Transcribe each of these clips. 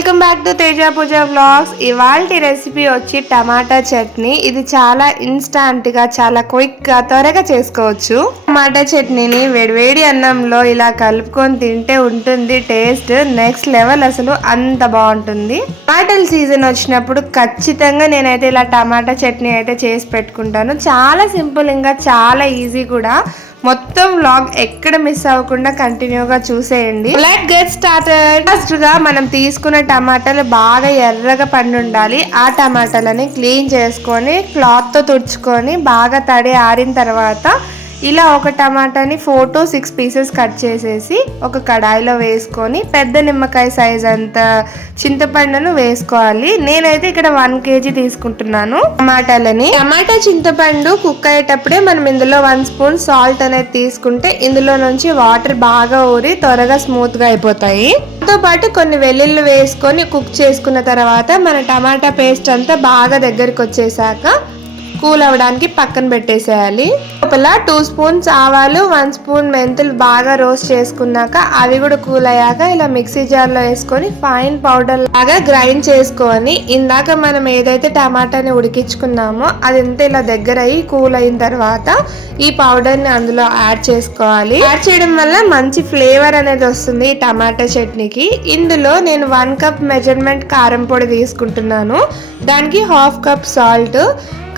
Welcome back to Teja Pooja blogs. ఇవాళ recipe వచ్చి టమాటా చట్నీ. ఇది చాలా ఇన్స్టాంట్గా చాలా క్విక్గా త్వరగా చేసుకోవచ్చు. టమాటా చట్నీని వేడివేడి అన్నంలో ఇలా కలుపుకొని తింటే ఉంటుంది టేస్ట్. నెక్స్ట్ లెవెల్ అసలు అంత బాగుంటుంది. టమాటాల సీజన్ వచ్చినప్పుడు ఖచ్చితంగా నేనైతే ఇలా టమాటా చట్నీ అయితే చేసి పెట్టుకుంటాను. చాలా సింపుల్ ఇంకా చాలా ఈజీ కూడా. మొత్తం వ్లాగ్ ఎక్కడ మిస్ అవ్వకుండా కంటిన్యూగా చూసేయండి. లెట్ గెట్ స్టార్టెడ్ ఫస్ట్గా మనం తీసుకున్న టమాటాలు బాగా ఎర్రగా పండుండాలి. ఆ టమాటాలని క్లీన్ చేసుకొని క్లాత్తో తుడుచుకొని బాగా తడి ఆరిన తర్వాత ఇలా ఒక టమాటాని four to six pieces cut చేసేసి ఒక కడాయిలో వేసుకొని పెద్ద నిమ్మకాయ సైజ్ అంత చింతపండును వేసుకోవాలి. నేనైతే ఇక్కడ వన్ కేజీ తీసుకుంటున్నాను టమాటాలని. టమాటా చింతపండు కుక్ అయ్యేటప్పుడే మనం ఇందులో వన్ స్పూన్ సాల్ట్ అనేది తీసుకుంటే ఇందులో నుంచి వాటర్ బాగా ఊరి త్వరగా స్మూత్గా అయిపోతాయి. దాంతో పాటు కొన్ని వెల్లుల్లి వేసుకొని కుక్ చేసుకున్న తర్వాత మన టమాటా పేస్ట్ అంతా బాగా దగ్గరికి వచ్చేసాక కూల్ అవ్వడానికి పక్కన పెట్టేసేయాలి. లోపల టూ స్పూన్స్ ఆవాలు వన్ స్పూన్ మెంతులు బాగా రోస్ట్ చేసుకున్నాక అవి కూడా కూల్ అయ్యాక ఇలా మిక్సీ జార్లో వేసుకొని ఫైన్ పౌడర్ లాగా గ్రైండ్ చేసుకొని ఇందాక మనం ఏదైతే టమాటాని ఉడికించుకున్నామో అది అంతా ఇలా దగ్గర అయ్యి కూల్ అయిన తర్వాత ఈ పౌడర్ని అందులో యాడ్ చేసుకోవాలి. యాడ్ చేయడం వల్ల మంచి ఫ్లేవర్ అనేది వస్తుంది ఈ టమాటా చట్నీకి. ఇందులో నేను వన్ కప్ మెజర్మెంట్ కారం పొడి తీసుకుంటున్నాను. దానికి హాఫ్ కప్ సాల్ట్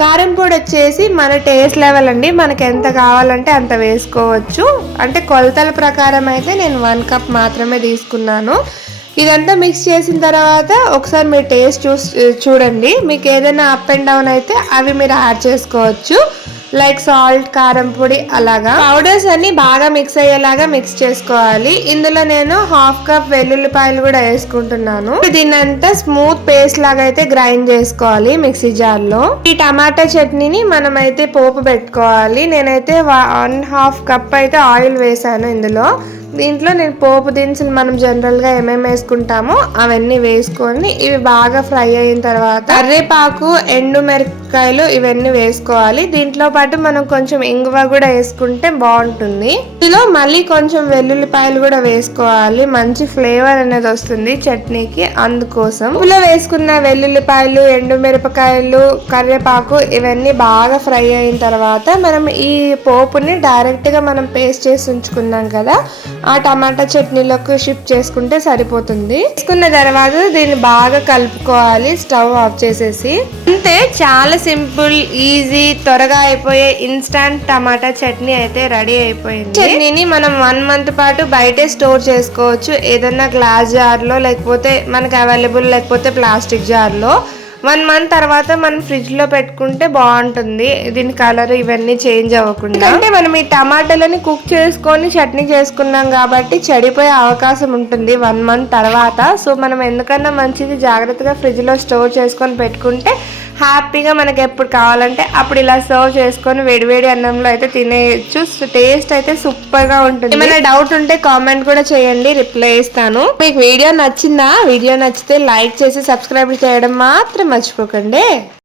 కారం పొడి వచ్చేసి మన టేస్ట్ లెవెల్ అండి. మనకి ఎంత కావాలంటే అంత వేసుకోవచ్చు. అంటే కొలతల ప్రకారం అయితే నేను వన్ కప్ మాత్రమే తీసుకున్నాను. ఇదంతా మిక్స్ చేసిన తర్వాత ఒకసారి మీరు టేస్ట్ చూసి చూడండి. మీకు ఏదైనా అప్ అండ్ డౌన్ అయితే అవి మీరు యాడ్ చేసుకోవచ్చు. లైక్ సాల్ట్ కారం పొడి అలాగా. పౌడర్స్ అన్ని బాగా మిక్స్ అయ్యేలాగా మిక్స్ చేసుకోవాలి. ఇందులో నేను హాఫ్ కప్ వెల్లుల్లిపాయలు కూడా వేసుకుంటున్నాను. దీన్నంతా స్మూత్ పేస్ట్ లాగా అయితే గ్రైండ్ చేసుకోవాలి మిక్సీ జార్లో. ఈ టమాటా చట్నీని మనం అయితే పోపు పెట్టుకోవాలి. నేనైతే వన్ హాఫ్ కప్ అయితే ఆయిల్ వేసాను ఇందులో. దీంట్లో నేను పోపు దినుసులు మనం జనరల్గా ఏమేమి వేసుకుంటామో అవన్నీ వేసుకొని ఇవి బాగా ఫ్రై అయిన తర్వాత కర్రేపాకు ఎండు మిరపకాయలు ఇవన్నీ వేసుకోవాలి. దీంట్లో పాటు మనం కొంచెం ఇంగువ కూడా వేసుకుంటే బాగుంటుంది. ఇందులో మళ్ళీ కొంచెం వెల్లుల్లిపాయలు కూడా వేసుకోవాలి. మంచి ఫ్లేవర్ అనేది వస్తుంది చట్నీకి అందుకోసం. ఇందులో వేసుకున్న వెల్లుల్లిపాయలు ఎండు మిరపకాయలు కరివేపాకు ఇవన్నీ బాగా ఫ్రై అయిన తర్వాత మనం ఈ పోపుని డైరెక్ట్గా మనం పేస్ట్ చేసి ఉంచుకున్నాం కదా ఆ టమాటా చట్నీలోకి షిఫ్ట్ చేసుకుంటే సరిపోతుంది. తీసుకున్న తర్వాత దీన్ని బాగా కలుపుకోవాలి స్టవ్ ఆఫ్ చేసేసి. అంతే చాలా సింపుల్ ఈజీ త్వరగా అయిపోయే ఇన్స్టాంట్ టమాటా చట్నీ అయితే రెడీ అయిపోయింది. చట్నీని మనం వన్ మంత్ పాటు బయటే స్టోర్ చేసుకోవచ్చు ఏదన్నా గ్లాస్ జార్లో లేకపోతే మనకి అవైలబుల్ లేకపోతే ప్లాస్టిక్ జార్లో వన్ మంత్ తర్వాత మనం ఫ్రిడ్జ్లో పెట్టుకుంటే బాగుంటుంది. దీని కలర్ ఇవన్నీ చేంజ్ అవ్వకుండా. అంటే మనం ఈ టమాటాలని కుక్ చేసుకొని చట్నీ చేసుకున్నాం కాబట్టి చెడిపోయే అవకాశం ఉంటుంది వన్ మంత్ తర్వాత. సో మనం ఎందుకన్నా మంచిది జాగ్రత్తగా ఫ్రిడ్జ్లో స్టోర్ చేసుకొని పెట్టుకుంటే హ్యాపీగా మనకి ఎప్పుడు కావాలంటే అప్పుడు ఇలా సర్వ్ చేసుకొని వేడివేడి అన్నంలో అయితే తినేయచ్చు. టేస్ట్ అయితే సూపర్గా ఉంటుంది. ఏమైనా డౌట్ ఉంటే కామెంట్ కూడా చేయండి రిప్లై ఇస్తాను మీకు వీడియో నచ్చిందా? వీడియో నచ్చితే లైక్ చేసి సబ్స్క్రైబ్ చేయడం మాత్రం మర్చిపోకండి.